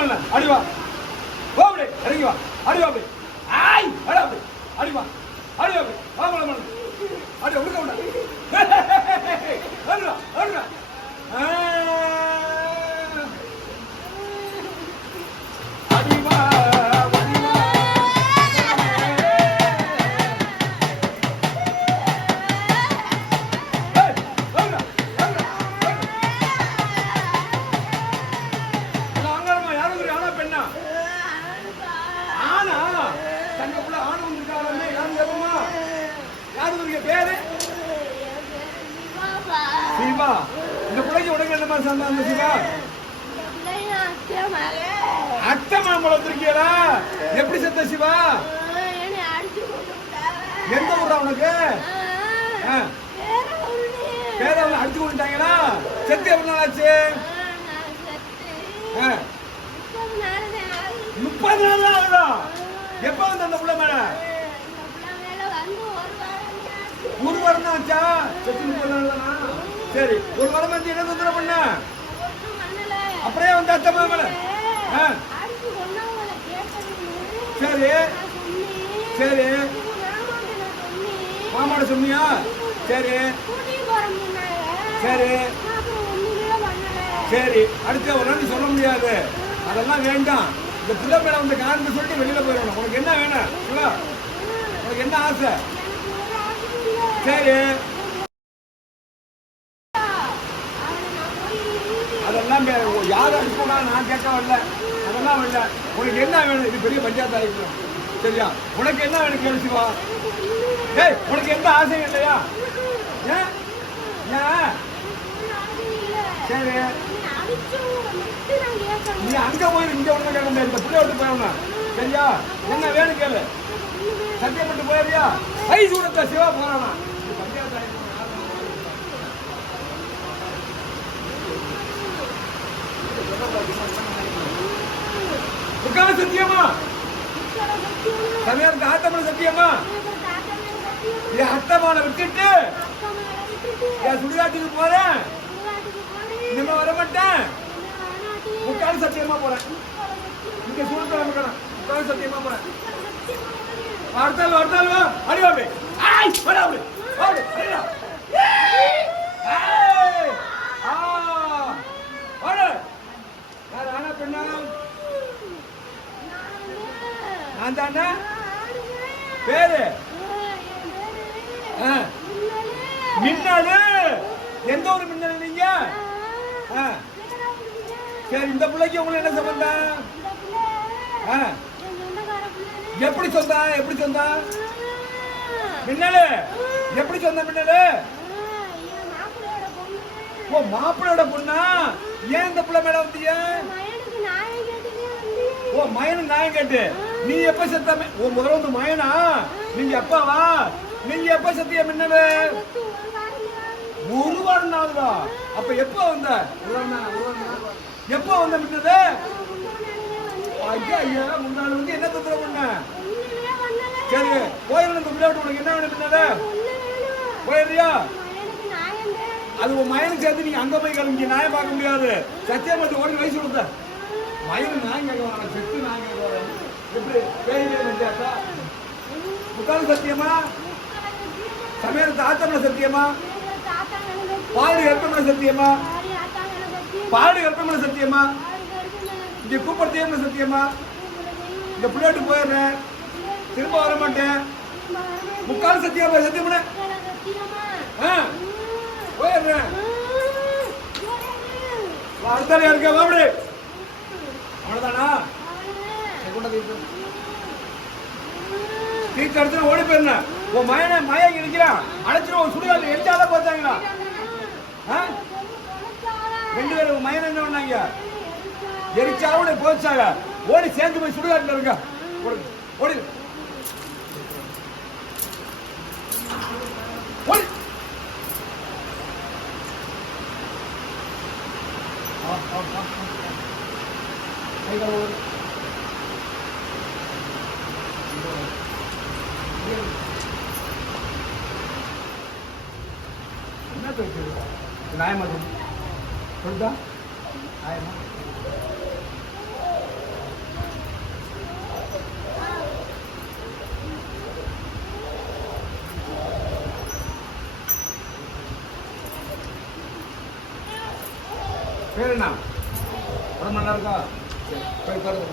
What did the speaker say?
பண்ணல அடிவா போடு இறங்கி வா அடிவா போய் ஆய் அடா போய் அடிவா அடிவா போய் வாங்கல பண்ணு அடி உடுக்க உண்டா அடிவா அடிவா அடிவா சிவா இந்த பிள்ளைக்கு உனக்கு என்னமா சந்தானம் சிவா அத்தை மாமலை வந்திருக்கியடா எப்படி செத்த சிவா எந்த ஊரா உனக்கு பேரவங்க அடிச்சு கொண்டுட்டாங்களா செத்து எவ்வளவு நாள் ஆச்சு 30 நாள் தான் ஆகுதா எப்ப வந்து அந்த புள்ள மேல ஒரு வாரம் தான் ஆச்சா செத்து 30 நாள் தானா சரி ஒரு வாரம் வந்து என்ன தொந்தரவு பண்ண அப்படியே வந்து அத்தை மாமல சரி சரி மாமாட சொன்னியா சரி சரி சரி அடுத்த ஒரு நாள் சொல்ல முடியாது அதெல்லாம் வேண்டாம் இந்த பிள்ளை மேல வந்து காரணம் சொல்லிட்டு வெளியில போயிடணும் உனக்கு என்ன வேணும் உனக்கு என்ன ஆசை சரி அதெல்லாம் யாரும் அனுப்பினா நான் கேட்க வரல அதெல்லாம் வரல உனக்கு என்ன வேணும் இது பெரிய பஞ்சாயத்து ஆகிடும் சரியா உனக்கு என்ன வேணும் கேள்வி சிவா ஏய் உனக்கு எந்த ஆசையும் இல்லையா ஏன் சரி நீ அங்க போயிரு இங்க ஒண்ணு கேட்க முடியாது இந்த பிள்ளை விட்டு போயணும் சரியா என்ன வேணும் கேளு சத்தியப்பட்டு போயிடுறியா கை சூடத்தை சிவா போறானா பஞ்சாயத்து ஆகிடும் உட்கார சத்தியமா சமயத்துக்கு ஆத்தமன சத்தியமா என் அத்தமான விட்டுட்டு என் சுடுகாட்டுக்கு போறேன் இனிமே வர மாட்டேன் உட்கார சத்தியமா போறேன் இங்க சூழ்நிலை இருக்கணும் உட்கார சத்தியமா போறேன் வார்த்தால் வா அடிவாபே ஆய் வராபே வாடு அடிடா ஏய் வாடு யார் ஆனா பெண்ணா நான் தானே பேரு மின்னலு எந்த ஒரு மின்னல் நீங்க சரி இந்த பிள்ளைக்கு உங்களுக்கு என்ன சம்பந்தம் எப்படி சொந்தா மின்னலு எப்படி சொந்த மின்னலு ஓ மாப்பிள்ளையோட பொண்ணா ஏன் இந்த பிள்ளை மேல வந்தீங்க ஓ மயனுக்கு நியாயம் கேட்டு நீ எப்ப செத்த உன் முதல்ல வந்து மயனா நீங்க எப்பாவா நீங்க எப்ப சத்திய மின்னலு ஒரு வாரம் நாளுதா அப்ப எப்ப வந்த எப்ப வந்த மின்னது ஐயா ஐயா முன்னாள் வந்து என்ன தொந்தரவு பண்ண சரி கோயில் விளையாட்டு உனக்கு என்ன வேணும் மின்னது போயிடுறியா அது உன் மயனுக்கு சேர்த்து நீங்க அங்க போய் கிளம்பி நியாயம் பார்க்க முடியாது சத்தியம் பண்ணி ஒரு வயசு கொடுத்த மயனு நாயம் கேட்க வர செத்து நாயம் கேட்க வர எப்படி பேய் பஞ்சாயத்தா முக்கால் சத்தியமா சமயத்து ஆத்தமன சத்தியமா பாடு கற்பமன சத்தியமா பாடு கற்பமன சத்தியமா இங்க கூப்பிடுத்தேன்னு சத்தியமா இந்த பிள்ளைட்டு போயிடுறேன் திரும்ப வர மாட்டேன் முக்கால் சத்தியமா சத்தியமா போயிடுறேன் அடுத்த இருக்க வாபடி அவ்வளவுதானா தீர்த்து அடுத்து ஓடி போயிருந்தேன் உன் மயன் இருக்கிறான் அழைச்சிடும் ஒரு சுடுகாடு எரிச்சால பார்த்தாங்களா 2 பேரும் மயன் என்ன பண்ணாங்க எரிச்சாவோட போச்சாங்க ஓடி சேர்ந்து போய் சுடுகாட்டுல இருக்க ஓடி ஓடி என்ன பேசுறது நியாயமா சொல்லுதா நியாயமா பேர் என்ன? உடம்பு நல்லா இருக்கா? சரி, போய் பாருங்க.